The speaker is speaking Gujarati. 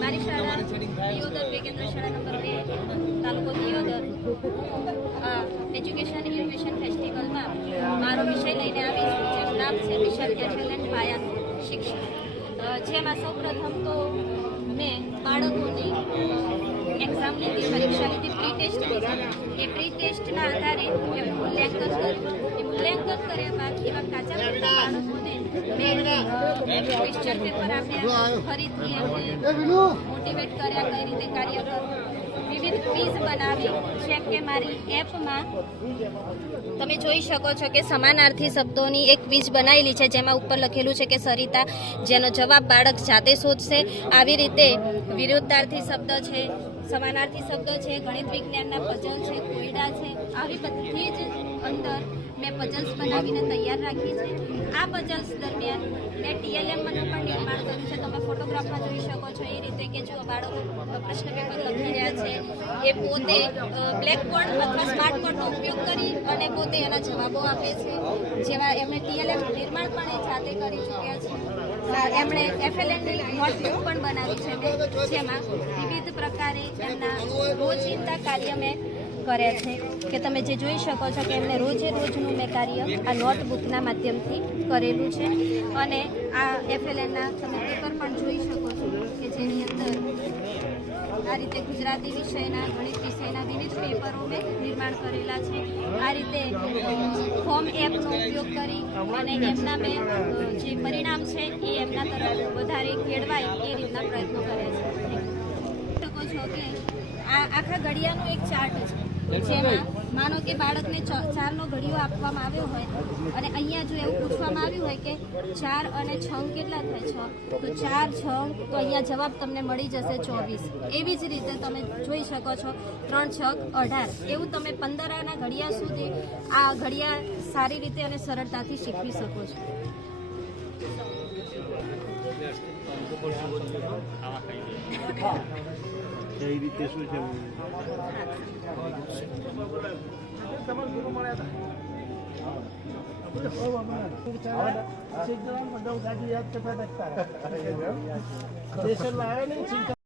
મારી શાળા દિયોદર કેન્દ્ર શાળા નંબર 2 તાલુકો દિયોદર એજ્યુકેશન ઇનોવેશન ફેસ્ટિવલમાં મારો વિષય લઈને આવી છું, જેનું નામ છે મિશન એક્સેલન્ટ પાયાનું શિક્ષણ। જેમાં સૌપ્રથમ તો મેં બાળકોની એક્ઝામ લીધી, પરીક્ષા લીધી, પ્રી ટેસ્ટ લીધી। એ પ્રી ટેસ્ટના આધારે મૂલ્યાંકન કર્યું। એ મૂલ્યાંકન કર્યા બાદ એવા કાચા પડતા બાળકોને મેં ક્વેશ્ચન પેપર આપ્યા, ફરીથી એમને મોટિવેટ કર્યા કઈ રીતે કાર્ય કરવું। વિવિધ ક્વિઝ બનાવી, જેમ કે મારી એપમાં તમે જોઈ શકો છો કે સમાનાર્થી શબ્દોની એક ક્વિઝ બનાવેલી છે, જેમાં ઉપર લખેલું છે કે સરિતા, જેનો જવાબ બાળક જાતે શોધશે। આવી રીતે વિરુદ્ધાર્થી શબ્દ છે, સમાનાર્થી શબ્દ છે, ગણિત વિજ્ઞાનના પઝલ છે, કોયડા છે, આવી બધી જ અંદર મેં પઝલ્સ બનાવીને તૈયાર રાખી છે। આ પઝલ્સ દરમિયાન મેં TLMનું પણ નિર્માણ કર્યું છે। તમે ફોટોગ્રાફમાં જોઈ શકો છો એ રીતે કે જો બાળકો પ્રશ્ન પેપર લખી રહ્યા છે, એ પોતે બ્લેકબોર્ડ અથવા સ્માર્ટબોર્ડનો ઉપયોગ કરી અને પોતે એના જવાબો આપે છે। જેવા એમણે TLM નિર્માણ પણ એ જાતે કરી ચૂક્યા છે। એમણે FLNની નોટબુક પણ બનાવી છે, જેમાં વિવિધ પ્રકારે એમના રોજિંદા કાર્ય મેં કર્યા છે કે તમે જે જોઈ શકો છો કે એમને રોજે રોજનું મેં કાર્ય આ નોટબુકના માધ્યમથી કરેલું છે। અને આ FLNના તમે પેપર પણ જોઈ શકો છો કે જેની અંદર આ રીતે ગુજરાતી વિષયના, ગણિત વિષયના વિવિધ પેપરો મેં નિર્માણ કરેલા છે। આ રીતે ફોર્મ એપનો ઉપયોગ કરી અને એમના મેં જે પરિણામ છે એ એમના તરફ વધારે કેળવાય એ રીતના પ્રયત્નો કર્યા છે। શકો છો કે આ આખા ઘડિયાનો એક ચાર્ટ છે, જેમાં માનો કે બાળકને 4નો ઘડિયો આપવામાં આવ્યો હોય અને અહીંયા જો એવું પૂછવામાં આવ્યું હોય કે 4 અને 6 કેટલા થાય 6, તો 4 6 તો અહીંયા જવાબ તમને મળી જશે 24। એવી જ રીતે તમે જોઈ શકો છો 3 6 18, એવું તમે 15 ઘડિયા સુધી આ ઘડિયા સારી રીતે અને સરળતાથી શીખવી શકો છો। કઈ રીતે શું છે યાદ કરતા